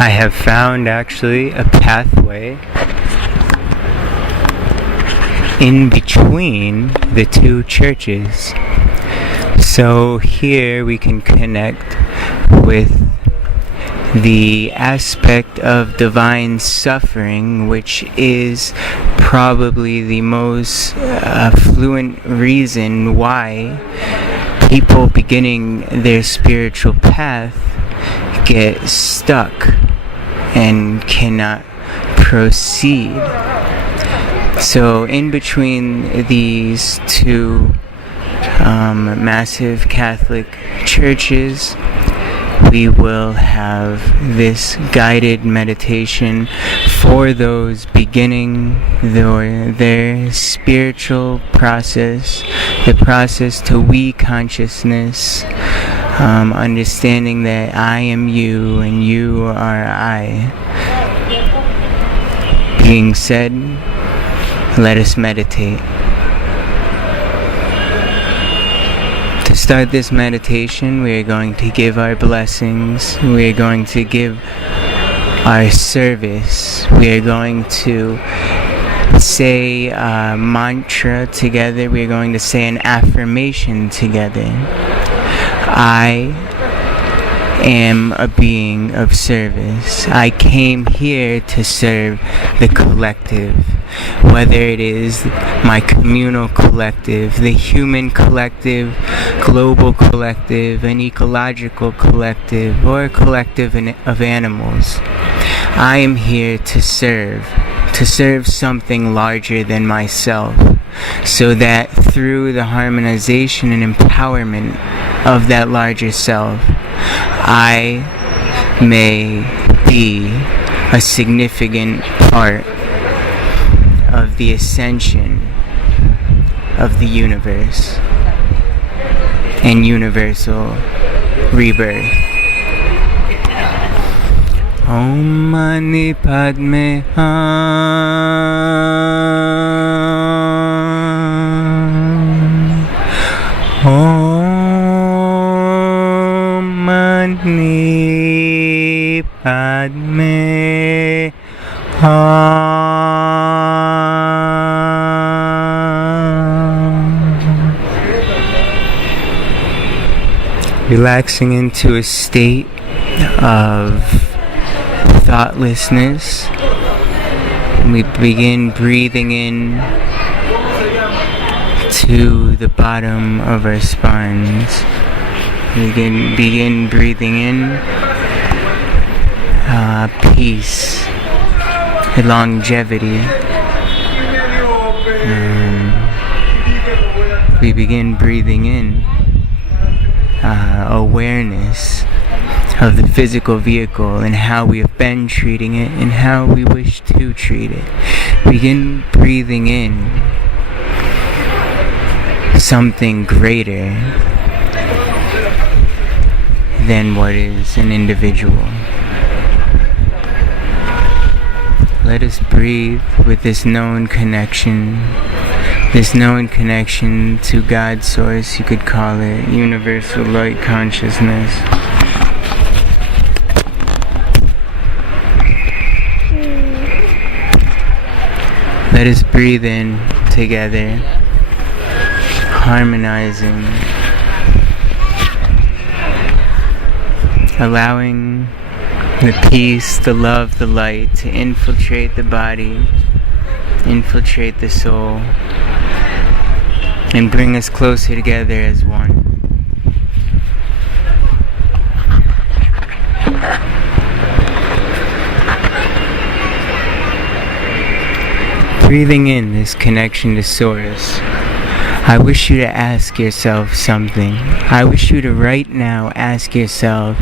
I have found actually a pathway in between the two churches. So here we can connect with the aspect of divine suffering, which is probably the most fluent reason why people beginning their spiritual path get stuck and cannot proceed. So in between these two massive Catholic churches, we will have this guided meditation for those beginning their spiritual process, the process to we consciousness, understanding that I am you and you are I. Being said, let us meditate. To start this meditation, we are going to give our blessings. We are going to give our service. We are going to say a mantra together. We are going to say an affirmation together. I am a being of service. I came here to serve the collective. Whether it is my communal collective, the human collective, global collective, an ecological collective, or a collective of animals. I am here to serve something larger than myself, so that through the harmonization and empowerment of that larger self, I may be a significant part of the ascension of the universe and universal rebirth. Om Mani Padme Hum. Om Mani Padme Hum. Relaxing into a state of thoughtlessness, we begin breathing in to the bottom of our spines. We begin breathing in peace, longevity. We begin breathing in awareness of the physical vehicle and how we have been treating it and how we wish to treat it. Begin breathing in something greater than what is an individual. Let us breathe with this known connection to God Source. You could call it universal light consciousness. Let us breathe in together, harmonizing, allowing the peace, the love, the light to infiltrate the body, infiltrate the soul, and bring us closer together as one. Breathing in this connection to Source, I wish you to ask yourself something. I wish you to right now ask yourself,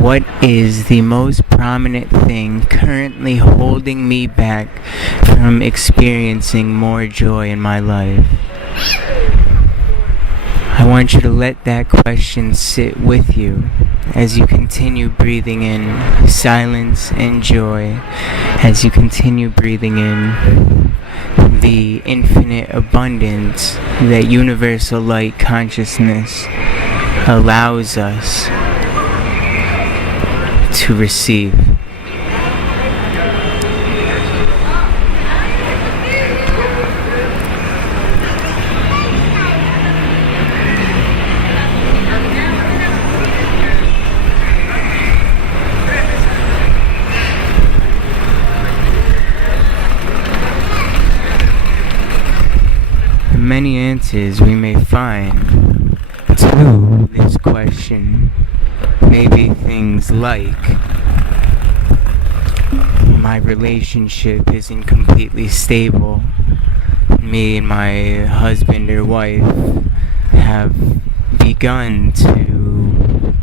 what is the most prominent thing currently holding me back from experiencing more joy in my life? I want you to let that question sit with you as you continue breathing in silence and joy, as you continue breathing in the infinite abundance that universal light consciousness allows us to receive. answers we may find to this question may be things like, my relationship isn't completely stable. Me and my husband or wife have begun to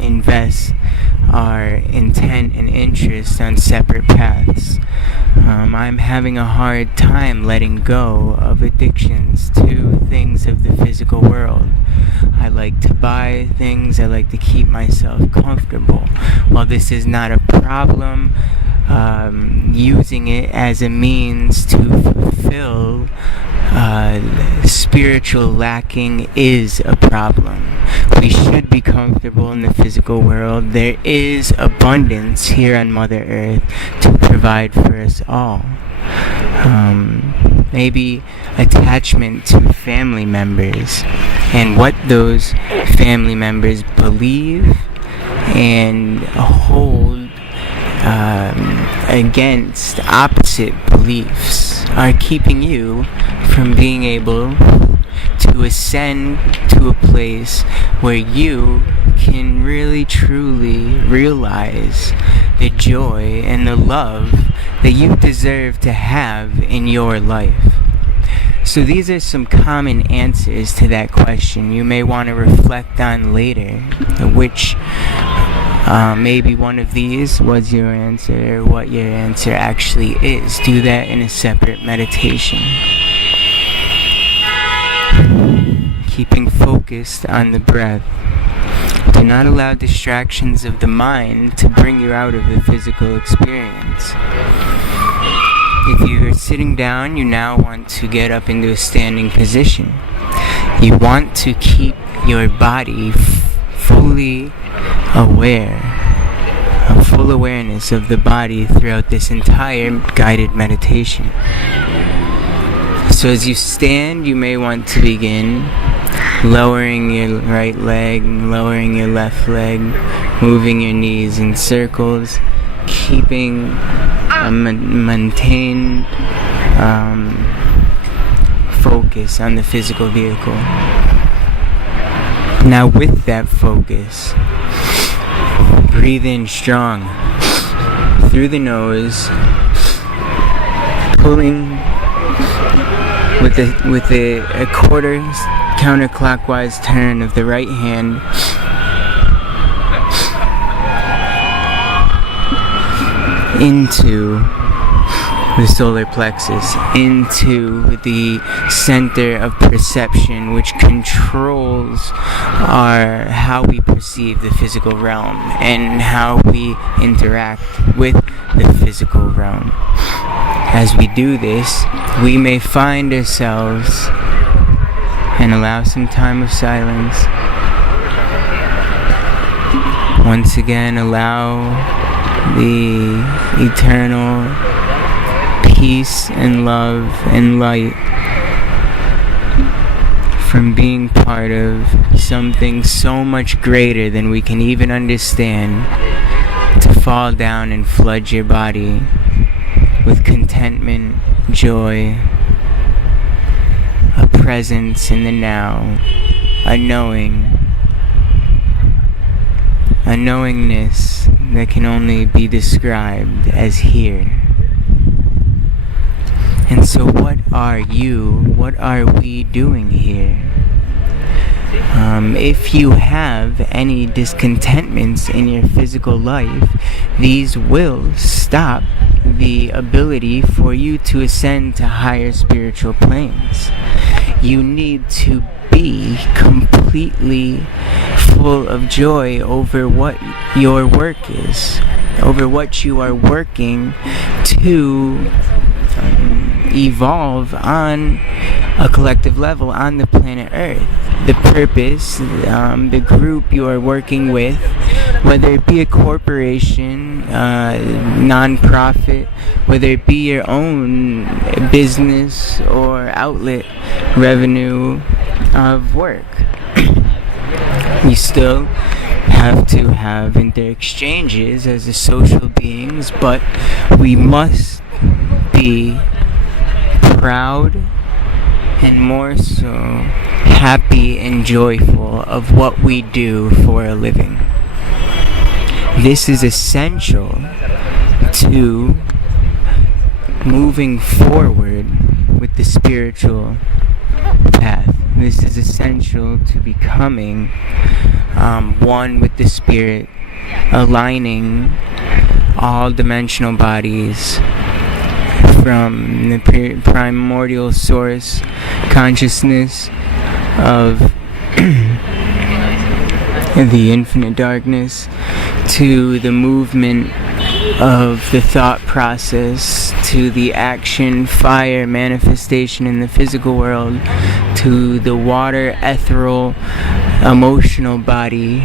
invest our intent and interest on separate paths. I'm having a hard time letting go of addictions to things of the physical world. I like to buy things, I like to keep myself comfortable. While this is not a problem, using it as a means to fulfill spiritual lacking is a problem. We should be comfortable in the physical world. There is abundance here on Mother Earth to provide for us all. Maybe attachment to family members and what those family members believe and hold against opposite beliefs are keeping you from being able to ascend to a place where you can really truly realize the joy and the love that you deserve to have in your life. So these are some common answers to that question you may want to reflect on later, which maybe one of these was your answer, or what your answer actually is. Do that in a separate meditation. Keeping focused on the breath. Do not allow distractions of the mind to bring you out of the physical experience. If you are sitting down, you now want to get up into a standing position. You want to keep your body fully aware, a full awareness of the body throughout this entire guided meditation. So as you stand, you may want to begin lowering your right leg, lowering your left leg, moving your knees in circles, keeping a maintained focus on the physical vehicle. Now with that focus, breathe in strong through the nose, pulling with a quarter counterclockwise turn of the right hand into the solar plexus, into the center of perception, which controls how we perceive the physical realm and how we interact with the physical realm. As we do this, we may find ourselves, and allow some time of silence. Once again, allow the eternal peace and love and light from being part of something so much greater than we can even understand to fall down and flood your body with contentment, joy, a presence in the now, a knowingness that can only be described as here. And so what are we doing here? If you have any discontentments in your physical life, these will stop the ability for you to ascend to higher spiritual planes. You need to be completely full of joy over what your work is, over what you are working to evolve on a collective level on the planet Earth. The purpose, the group you are working with, whether it be a corporation, non-profit, whether it be your own business or outlet revenue of work, you still have to have inter-exchanges as a social beings, but we must be proud and more so happy and joyful of what we do for a living. This is essential to moving forward with the spiritual path. This is essential to becoming one with the spirit, aligning all dimensional bodies from the primordial source consciousness of the infinite darkness to the movement of the thought process, to the action, fire, manifestation in the physical world, to the water, ethereal, emotional body,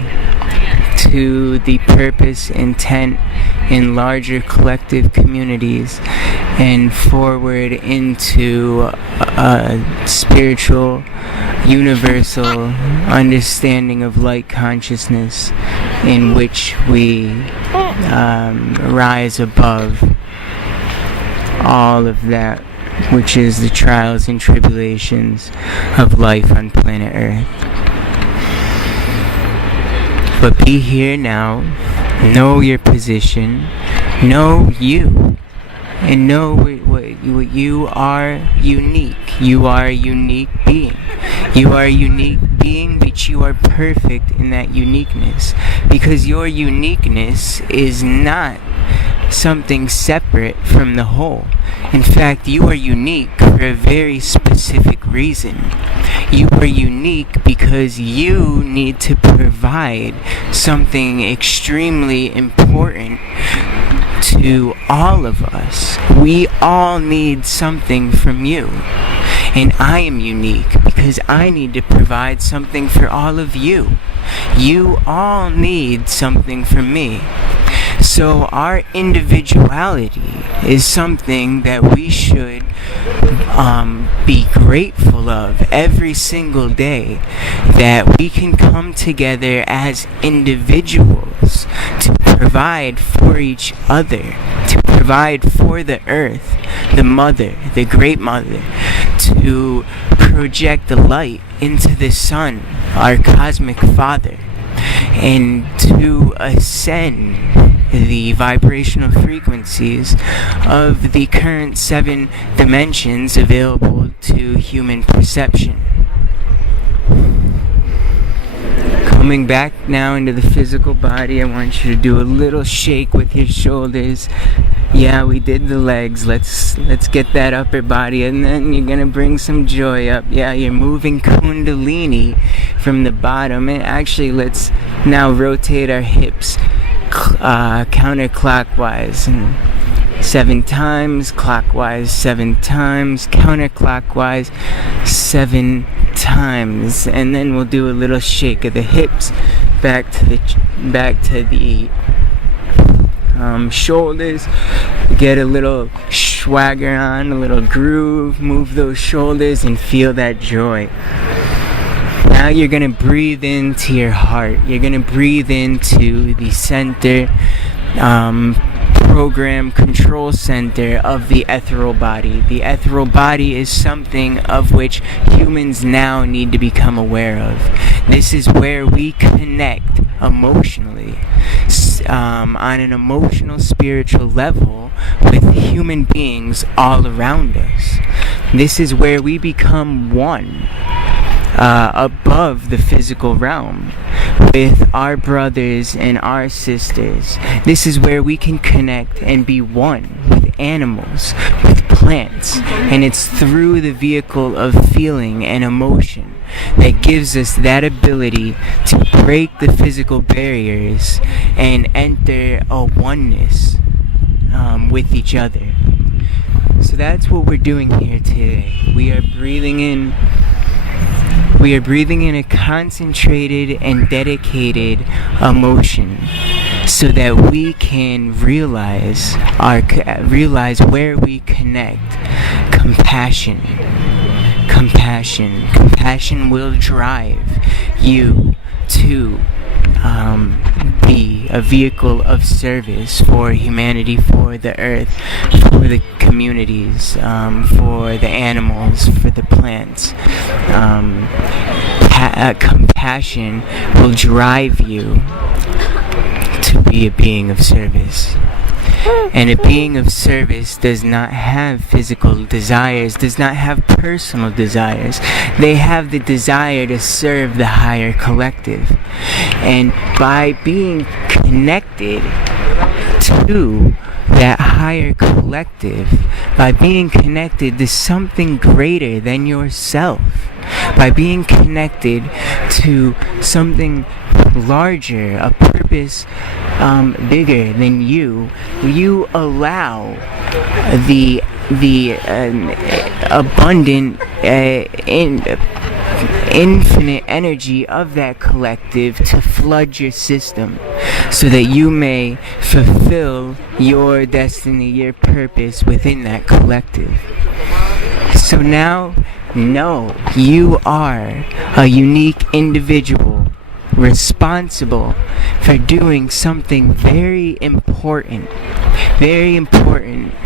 to the purpose, intent in larger collective communities, and forward into a spiritual, universal understanding of light consciousness in which we rise above all of that which is the trials and tribulations of life on planet Earth. But be here now, know your position, know you, and know what you are unique. You are a unique being. You are a unique being, but you are perfect in that uniqueness. Because your uniqueness is not something separate from the whole. In fact, you are unique for a very specific reason. You are unique because you need to provide something extremely important to all of us. We all need something from you. And I am unique because I need to provide something for all of you. You all need something from me. So our individuality is something that we should be grateful of every single day, that we can come together as individuals to provide for each other, to provide for the earth, the mother, the great mother, to project the light into the sun, our cosmic father, and to ascend the vibrational frequencies of the current 7 dimensions available to human perception. Coming back now into the physical body, I want you to do a little shake with your shoulders. Yeah, we did the legs. Let's get that upper body, and then you're gonna bring some joy up. Yeah, you're moving Kundalini from the bottom, and actually let's now rotate our hips counterclockwise, and 7 times, clockwise 7 times, counterclockwise 7 times, and then we'll do a little shake of the hips back to the shoulders. Get a little swagger on, a little groove, move those shoulders and feel that joy. Now you're going to breathe into your heart. You're going to breathe into the center, program control center of the ethereal body. The ethereal body is something of which humans now need to become aware of. This is where we connect emotionally, on an emotional, spiritual level with human beings all around us. This is where we become one. Above the physical realm with our brothers and our sisters. This is where we can connect and be one with animals, with plants, and it's through the vehicle of feeling and emotion that gives us that ability to break the physical barriers and enter a oneness with each other. So that's what we're doing here today. We are breathing in a concentrated and dedicated emotion so that we can realize where we connect. Compassion will drive you to be a vehicle of service for humanity, for the earth, for the communities, for the animals, for the plants. Compassion will drive you to be a being of service. And a being of service does not have physical desires, does not have personal desires. They have the desire to serve the higher collective. And by being connected to that higher collective, by being connected to something greater than yourself, by being connected to something larger, a purpose bigger than you, you allow the abundant infinite energy of that collective to flood your system, so that you may fulfill your destiny, your purpose within that collective. So now, know you are a unique individual, responsible for doing something very important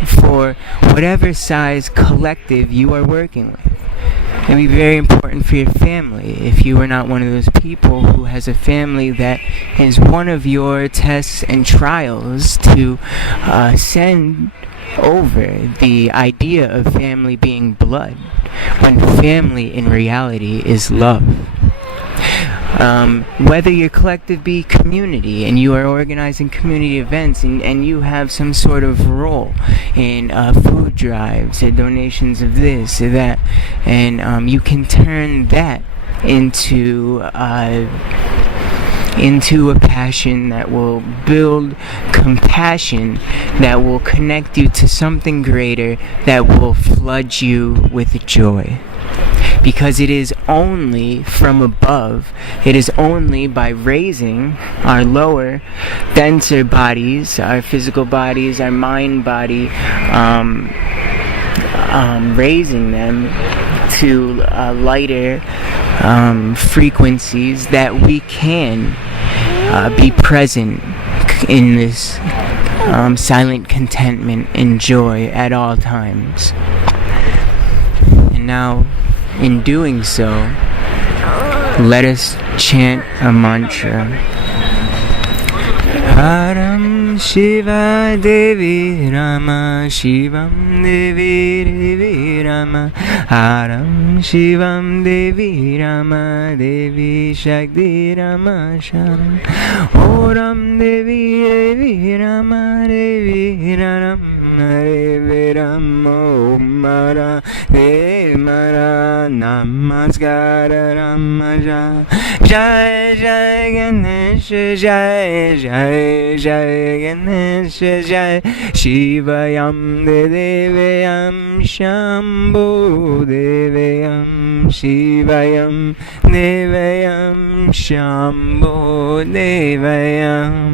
for whatever size collective you are working with. It can be very important for your family. If you are not one of those people who has a family that is one of your tests and trials, to send over the idea of family being blood, when family in reality is love. Whether your collective be community and you are organizing community events, and you have some sort of role in food drives or donations of this or that, and you can turn that into a passion that will build compassion, that will connect you to something greater, that will flood you with joy. Because it is only from above, it is only by raising our lower, denser bodies, our physical bodies, our mind body, raising them to lighter frequencies, that we can be present in this silent contentment and joy at all times. And now, in doing so, let us chant a mantra. Haram Shiva Devi Rama, Shivam Devi Devi Rama, Haram Shivam Devi Rama, Devi Shakti Rama Sharam, Oram Devi Devi Rama, Devi Rama, Devi Rama, Mara Devi Mara, Namaskara Rama Jai Jai Ganesha Jai Jai Jai Ganesha Jai, Shivayam Devayam Shambhu Devayam, Shivayam Devayam Shambhu Devayam.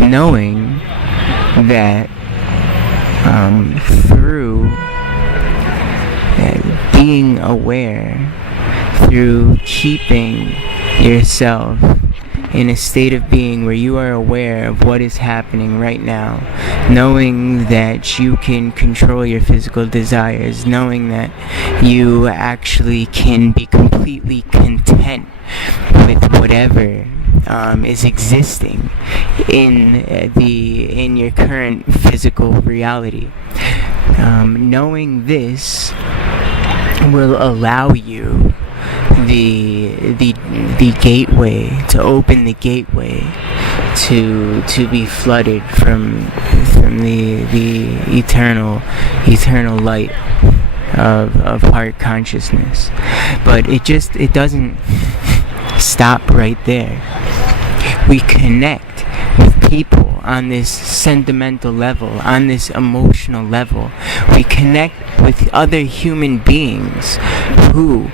Knowing that through being aware, through keeping yourself in a state of being where you are aware of what is happening right now, knowing that you can control your physical desires, knowing that you actually can be completely content with whatever is existing in your current physical reality. Knowing this will allow you the gateway, to open the gateway to be flooded from the eternal light of heart consciousness. But it doesn't stop right there. We connect with people on this sentimental level, on this emotional level. We connect with other human beings who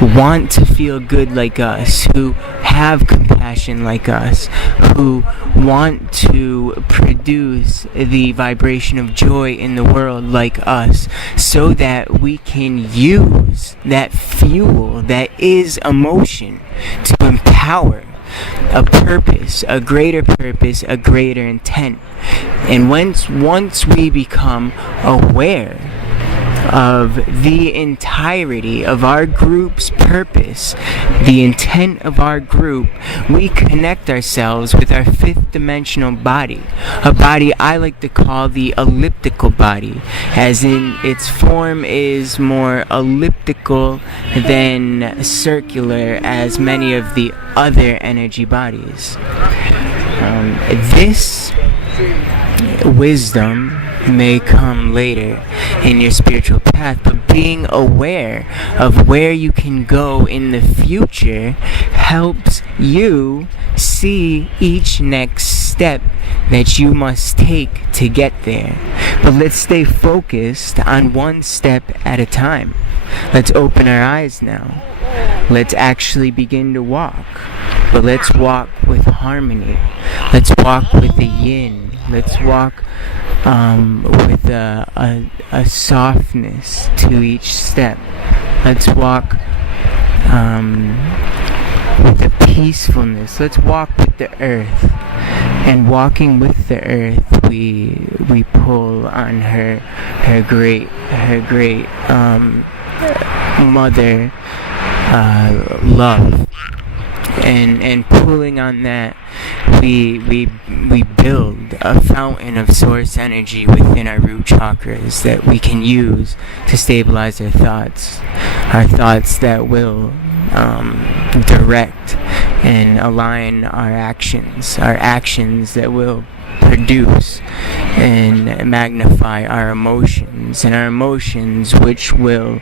want to feel good like us, who have compassion like us, who want to produce the vibration of joy in the world like us, so that we can use that fuel that is emotion to empower a purpose, a greater intent. And once we become aware of the entirety of our group's purpose, the intent of our group, we connect ourselves with our fifth dimensional body, a body I like to call the elliptical body, as in its form is more elliptical than circular as many of the other energy bodies. This wisdom may come later in your spiritual path, but being aware of where you can go in the future helps you see each next step that you must take to get there. But let's stay focused on one step at a time. Let's open our eyes now. Let's actually begin to walk. But let's walk with harmony. Let's walk with the yin. Let's walk with a softness to each step. Let's walk with a peacefulness. Let's walk with the earth. And walking with the earth, we pull on her great mother love. And pulling on that, we build a fountain of source energy within our root chakras that we can use to stabilize our thoughts that will direct and align our actions that will produce and magnify our emotions, and our emotions which will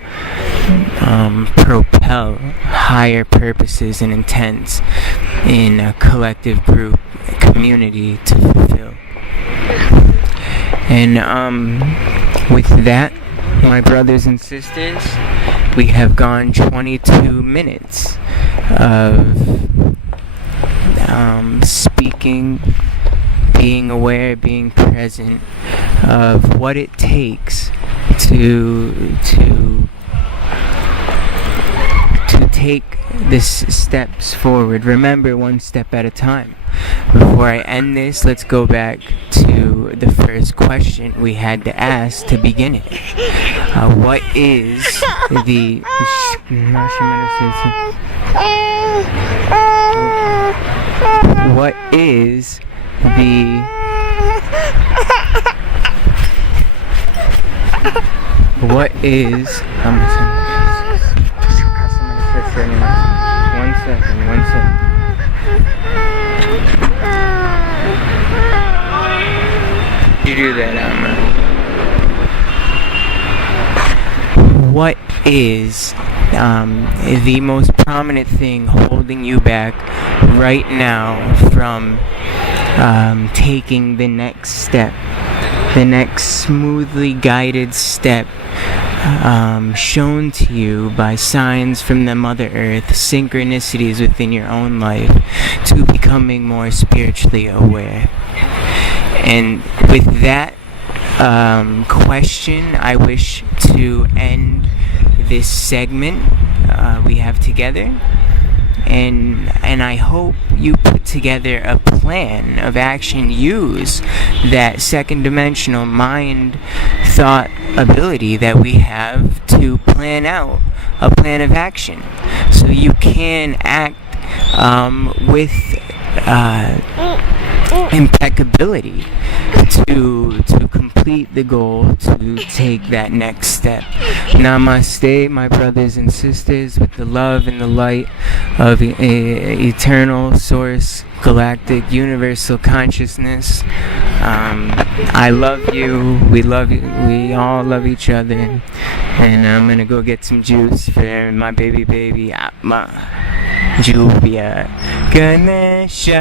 propel higher purposes and intents in a collective group community to fulfill. And with that, my brothers and sisters, we have gone 22 minutes of speaking, being aware, being present of what it takes to take this steps forward. Remember, one step at a time. Before I end this, let's go back to the first question we had to ask to begin it. What is the One second. You do that, What is the most prominent thing holding you back right now from taking the next step, the next smoothly guided step shown to you by signs from the Mother Earth, synchronicities within your own life, to becoming more spiritually aware? And with that question, I wish to end this segment we have together. And I hope you put together a plan of action. Use that second dimensional mind thought ability that we have to plan out a plan of action, so you can act with impeccability to complete the goal, to take that next step. Namaste, my brothers and sisters, with the love and the light of eternal source, galactic, universal consciousness. I love you. We love you. We all love each other. And I'm gonna go get some juice for my baby Atma, Juvia Ganesha.